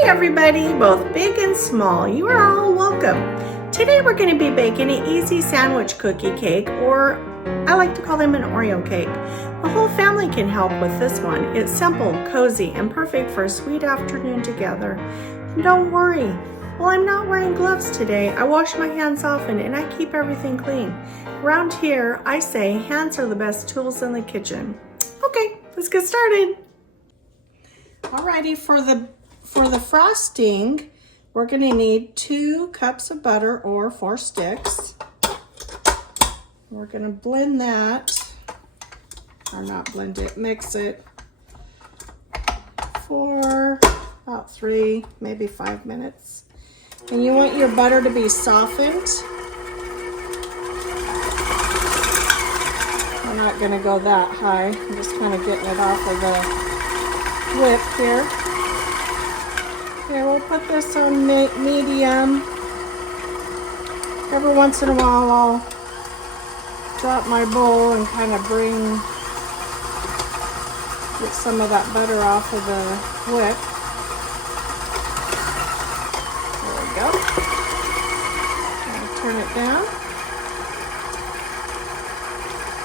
Hi everybody, both big and small. You are all welcome. Today we're going to be baking an easy sandwich cookie cake, or I like to call them an Oreo cake. The whole family can help with this one. It's simple, cozy, and perfect for a sweet afternoon together. And don't worry, well, I'm not wearing gloves today. I wash my hands often and I keep everything clean. Around here, I say hands are the best tools in the kitchen. Okay, let's get started. Alrighty, for the frosting, we're going to need 2 cups of butter or 4 sticks. We're going to blend that, or not blend it, mix it for about 3, maybe 5 minutes. And you want your butter to be softened. We're not going to go that high. I'm just kind of getting it off of the whip here. Okay, we'll put this on medium. Every once in a while I'll drop my bowl and kind of get some of that butter off of the whip. There we go. Turn it down.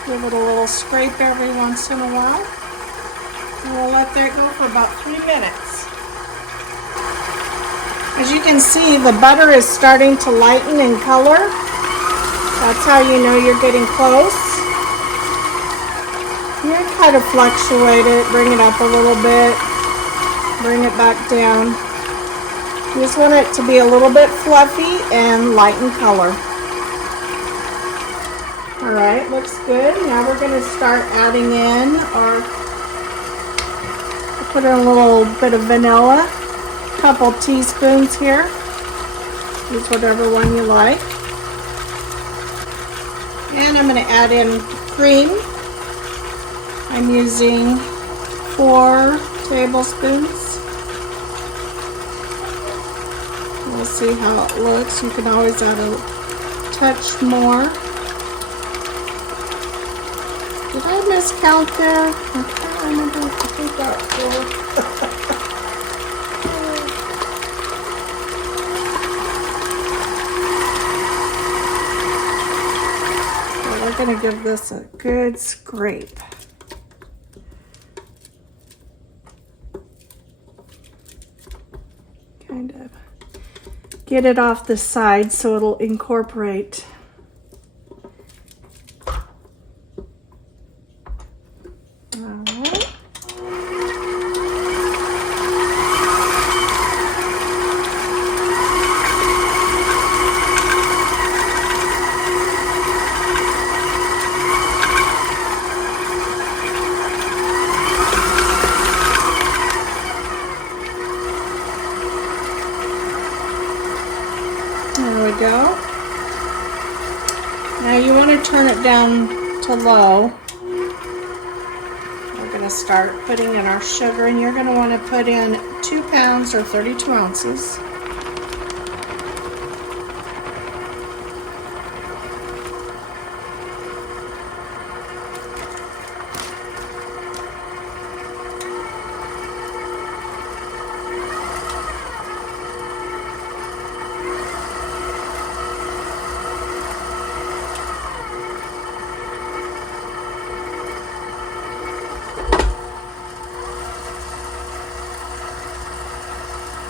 Give it a little scrape every once in a while. And we'll let that go for about 3 minutes. As you can see, the butter is starting to lighten in color. That's how you know you're getting close. You can kind of fluctuate it, bring it up a little bit, bring it back down. You just want it to be a little bit fluffy and light in color. Alright, looks good. Now we're going to start adding in put in a little bit of vanilla, a couple teaspoons here. Use whatever one you like. And I'm going to add in cream. I'm using 4 tablespoons. We'll see how it looks. You can always add a touch more. Did I miscount there? I can't remember what to do that for. So we're going to give this a good scrape. Kind of get it off the side so it'll incorporate. There we go. Now you want to turn it down to low. We're going to start putting in our sugar, and you're going to want to put in 2 pounds or 32 ounces.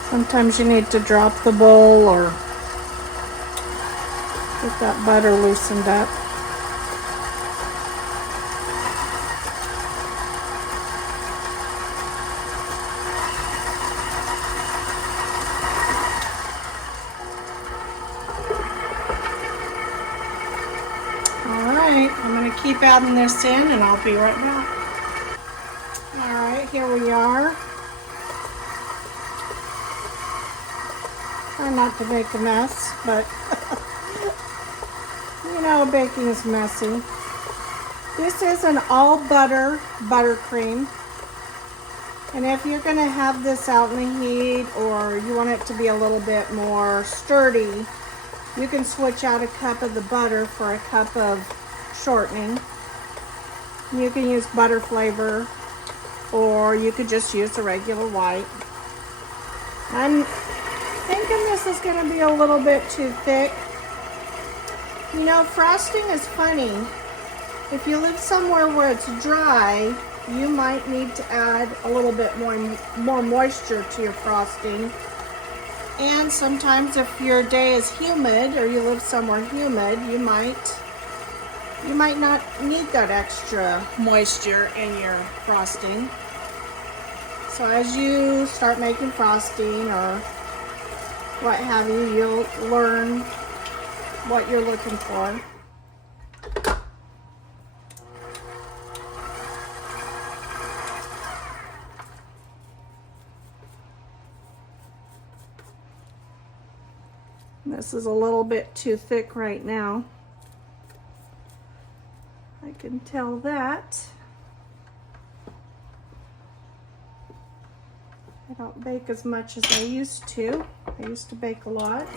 Sometimes you need to drop the bowl or get that butter loosened up. Alright, I'm going to keep adding this in and I'll be right back. Alright, here we are. Try not to make a mess, but you know, baking is messy. This is an all butter buttercream, and if you're going to have this out in the heat, or you want it to be a little bit more sturdy, you can switch out a cup of the butter for a cup of shortening. You can use butter flavor, or you could just use the regular white. I'm thinking this is going to be a little bit too thick. You know, frosting is funny. If you live somewhere where it's dry, you might need to add a little bit more moisture to your frosting. And sometimes if your day is humid or you live somewhere humid, you might not need that extra moisture in your frosting. So as you start making frosting or what have you, you'll learn what you're looking for. This is a little bit too thick right now. I can tell that. I don't bake as much as I used to. I used to bake a lot.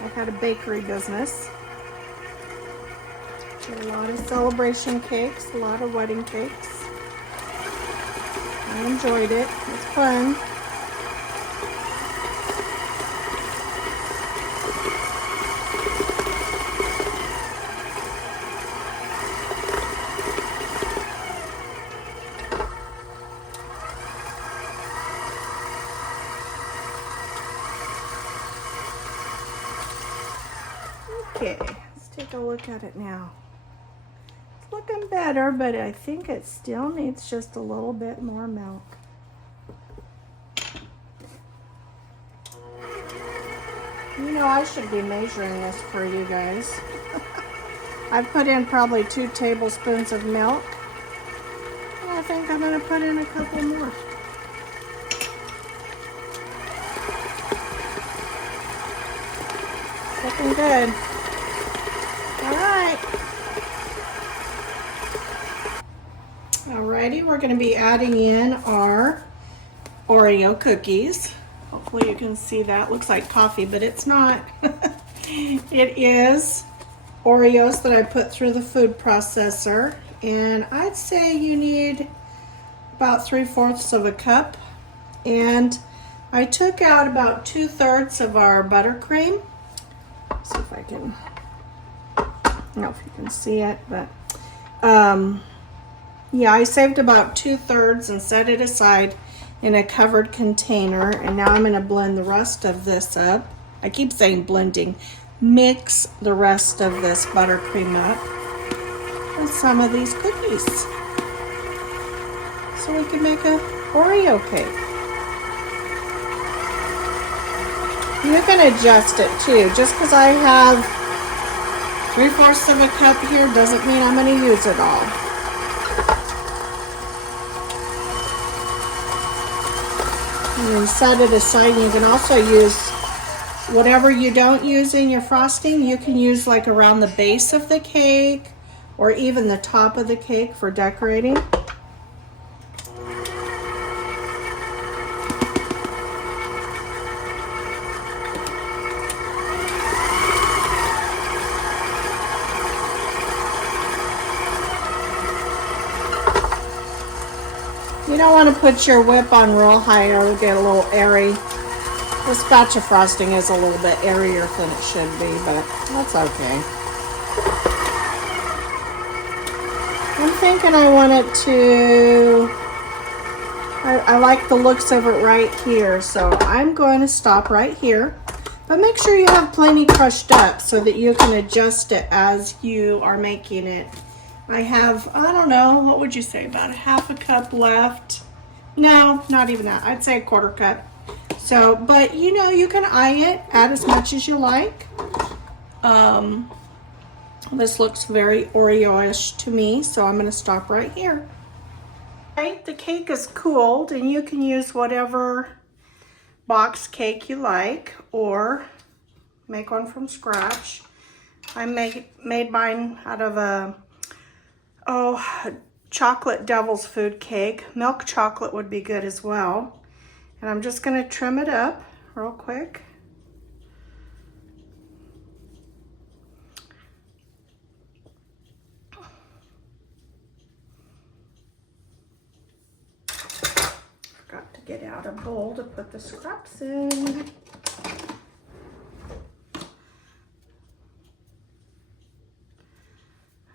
I had a bakery business. Did a lot of celebration cakes, a lot of wedding cakes. I enjoyed it. It's fun. Okay, let's take a look at it now. It's looking better, but I think it still needs just a little bit more milk. You know, I should be measuring this for you guys. I've put in probably 2 tablespoons of milk. And I think I'm going to put in a couple more. It's looking good. Alrighty, we're going to be adding in our Oreo cookies. Hopefully you can see that. Looks like coffee, but it's not. It is Oreos that I put through the food processor, and I'd say you need about 3/4 of a cup. And I took out about 2/3 of our buttercream. See if I can, I don't know if you can see it, but yeah, I saved about 2/3 and set it aside in a covered container. And now I'm going to blend the rest of this up. I keep saying blending. Mix the rest of this buttercream up with some of these cookies so we can make a Oreo cake. You can adjust it too. Just because I have 3/4 of a cup here doesn't mean I'm going to use it all. And then set it aside. You can also use whatever you don't use in your frosting. You can use like around the base of the cake or even the top of the cake for decorating. You don't want to put your whip on real high or it'll get a little airy. This batch of frosting is a little bit airier than it should be, but that's okay. I'm thinking I want it to, I like the looks of it right here, so I'm going to stop right here. But make sure you have plenty crushed up so that you can adjust it as you are making it. I have, I don't know, what would you say, about 1/2 cup left? No, not even that. I'd say 1/4 cup. So, but you know, you can eye it, add as much as you like. This looks very Oreo-ish to me, so I'm going to stop right here. Right, the cake is cooled, and you can use whatever box cake you like, or make one from scratch. I made mine out of a chocolate devil's food cake. Milk chocolate would be good as well. And I'm just going to trim it up real quick. Forgot to get out a bowl to put the scraps in.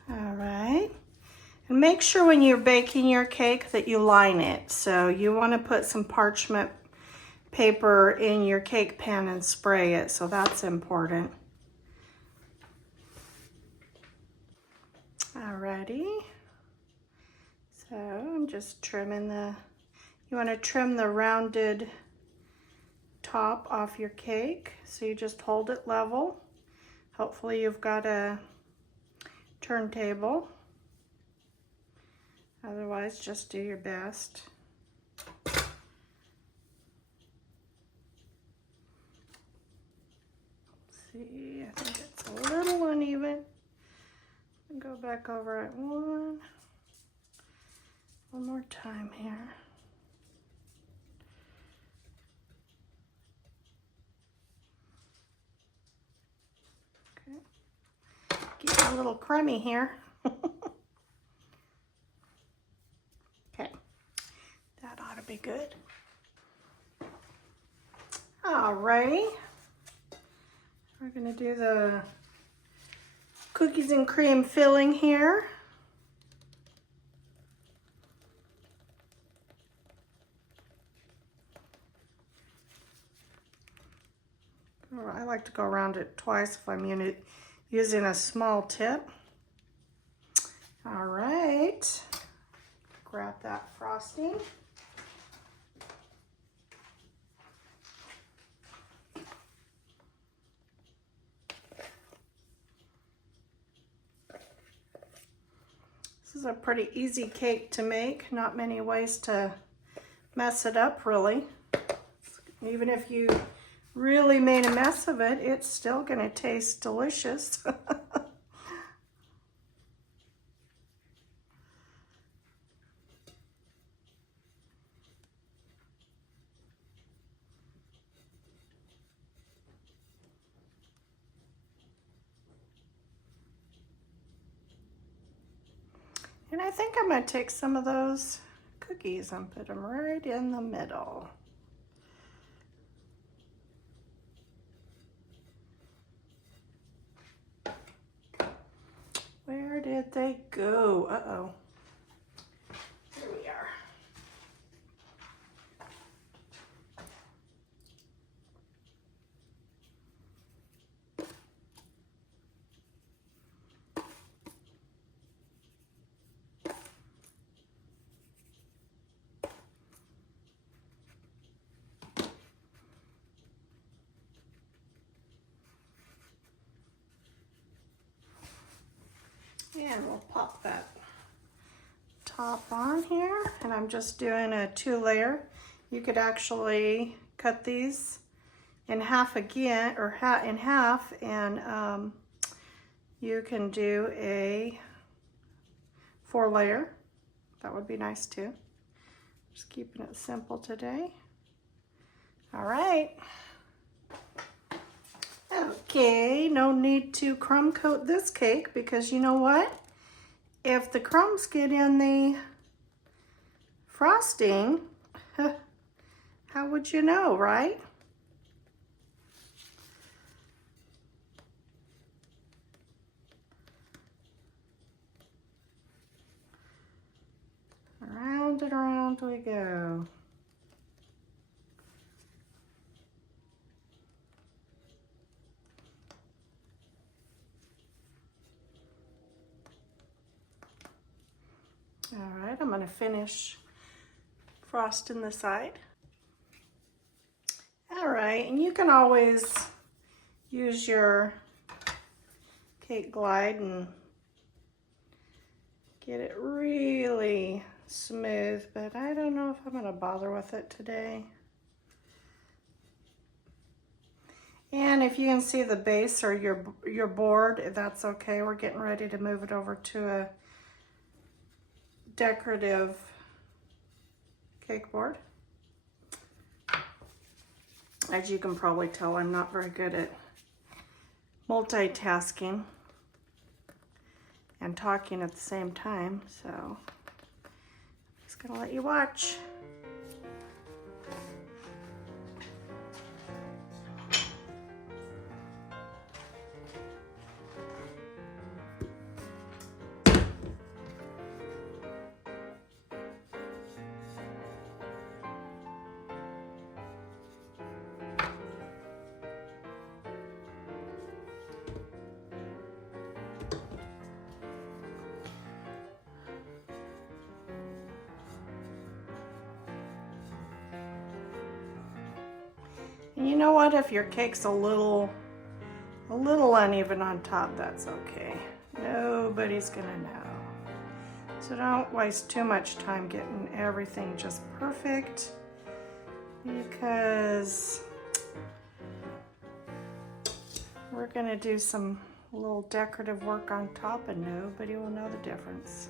All right. And make sure when you're baking your cake that you line it. So you want to put some parchment paper in your cake pan and spray it. So that's important. Alrighty. So I'm just trimming you want to trim the rounded top off your cake. So you just hold it level. Hopefully you've got a turntable. Otherwise, just do your best. Let's see, I think it's a little uneven. Go back over it one more time here. Okay, getting a little crummy here. Okay, that ought to be good. Alrighty, we're gonna do the cookies and cream filling here. I like to go around it twice if I'm using a small tip. All right, grab that frosting. This is a pretty easy cake to make. Not many ways to mess it up, really. Even if you really made a mess of it, it's still gonna taste delicious. And I think I'm gonna take some of those cookies and put them right in the middle. Where did they go? Uh-oh. Here we are. And we'll pop that top on here, and I'm just doing a 2-layer. You could actually cut these in half again, or in half, and you can do a 4-layer. That would be nice too. Just keeping it simple today. All right. Okay, no need to crumb coat this cake, because you know what? If the crumbs get in the frosting, how would you know, right? Around and around we go. All right, I'm gonna finish frosting the side. All right, and you can always use your cake glide and get it really smooth, but I don't know if I'm gonna bother with it today. And if you can see the base or your board, that's okay. We're getting ready to move it over to a decorative cake board. As you can probably tell, I'm not very good at multitasking and talking at the same time, so I'm just gonna let you watch. You know what? If your cake's a little uneven on top, that's okay. Nobody's gonna know. So don't waste too much time getting everything just perfect, because we're gonna do some little decorative work on top and nobody will know the difference.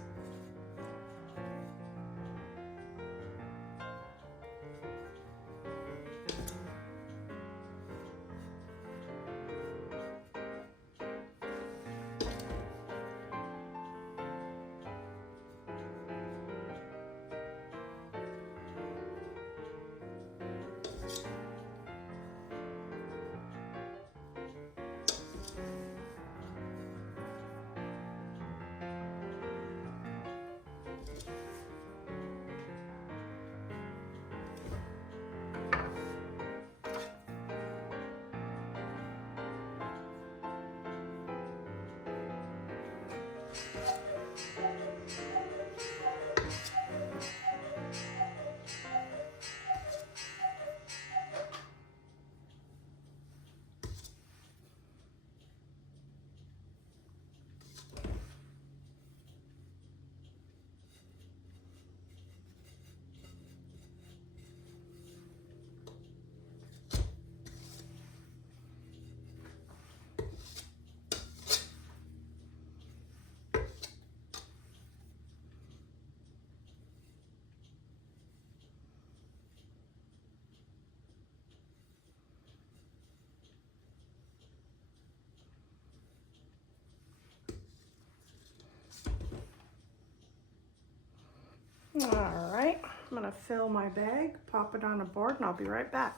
All right, I'm gonna fill my bag, pop it on a board, and I'll be right back.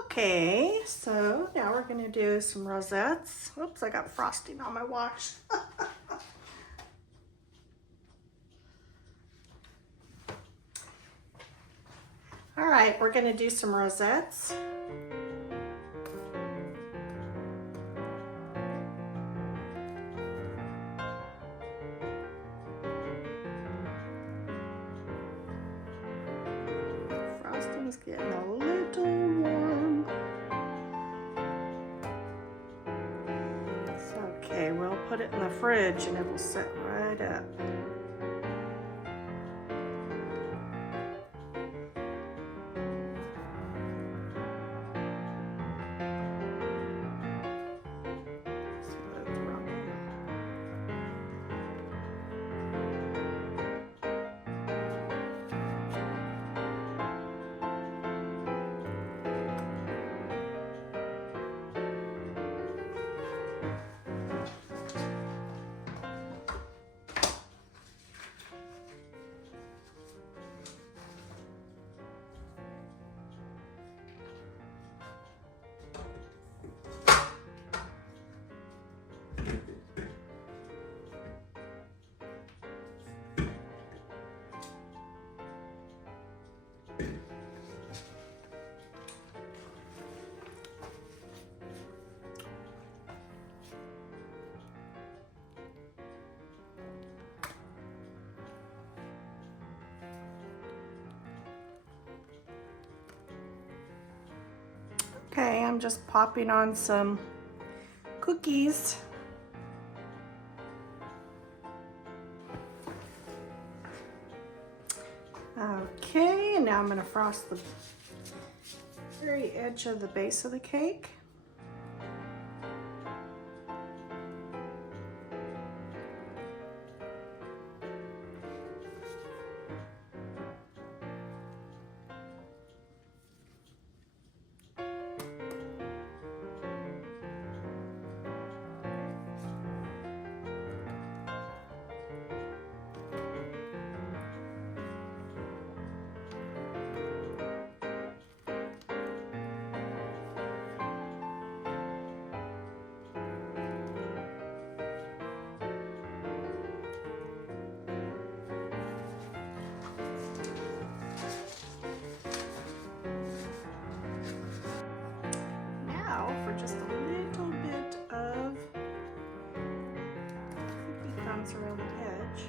Okay, so now we're gonna do some rosettes. Oops, I got frosting on my watch. All right, we're gonna do some rosettes. Frosting's getting a little warm. It's okay, we'll put it in the fridge and it will set right up. Okay, I'm just popping on some cookies. Okay, and now I'm going to frost the very edge of the base of the cake. Just a little bit of cookie crumbs around the edge.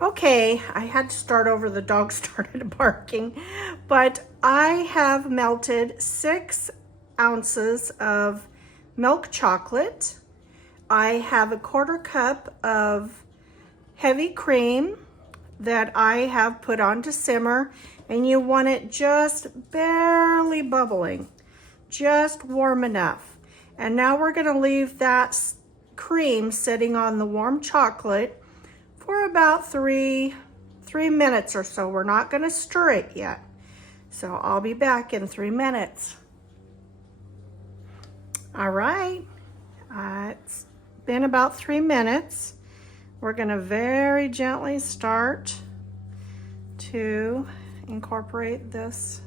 Okay, I had to start over. The dog started barking, but I have melted 6 ounces of milk chocolate. I have a 1/4 cup of heavy cream that I have put on to simmer, and you want it just barely bubbling, just warm enough. And now we're going to leave that cream sitting on the warm chocolate for about three minutes or so. We're not going to stir it yet. So I'll be back in 3 minutes. All right, it's been about 3 minutes. We're going to very gently start to incorporate this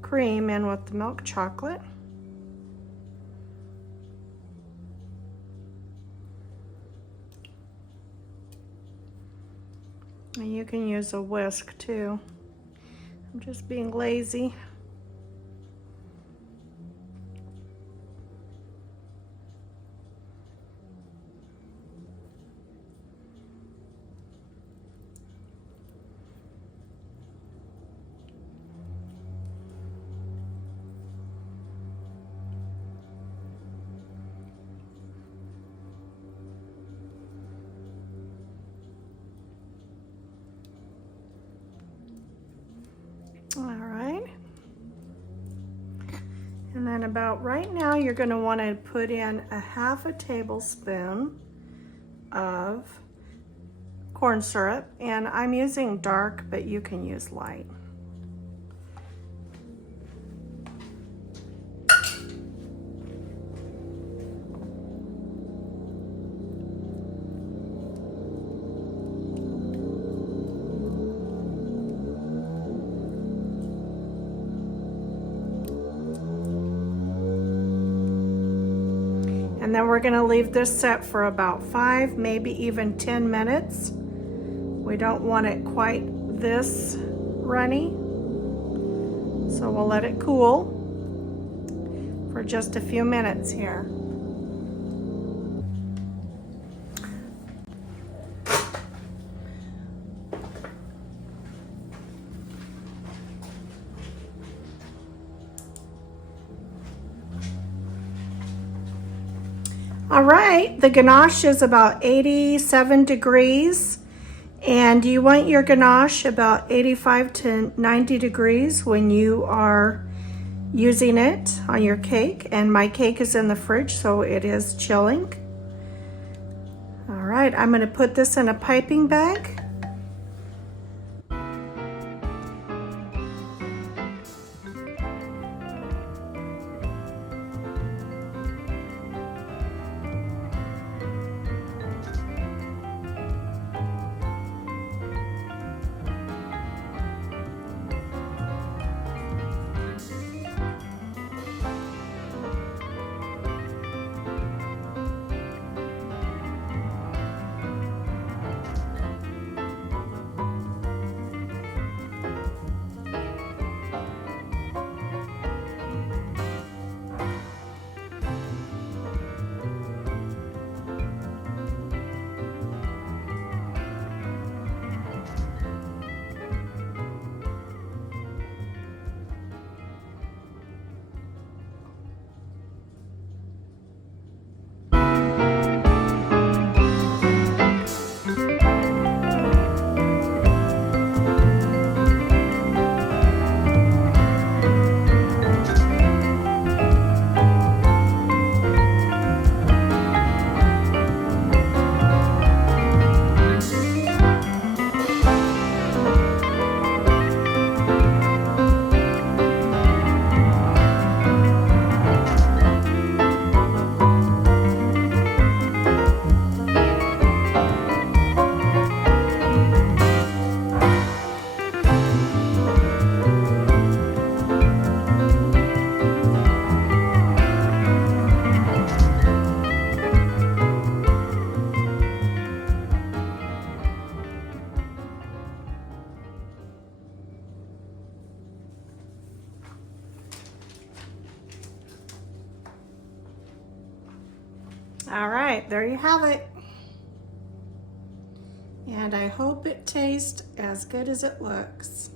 cream in with the milk chocolate. And you can use a whisk too. I'm just being lazy. All right. And then about right now, you're going to want to put in a 1/2 tablespoon of corn syrup. And I'm using dark, but you can use light. And then we're going to leave this set for about 5, maybe even 10 minutes. We don't want it quite this runny, so we'll let it cool for just a few minutes here. All right, the ganache is about 87 degrees, and you want your ganache about 85 to 90 degrees when you are using it on your cake. And my cake is in the fridge, so it is chilling. All right, I'm going to put this in a piping bag. right, there you have it. And I hope it tastes as good as it looks.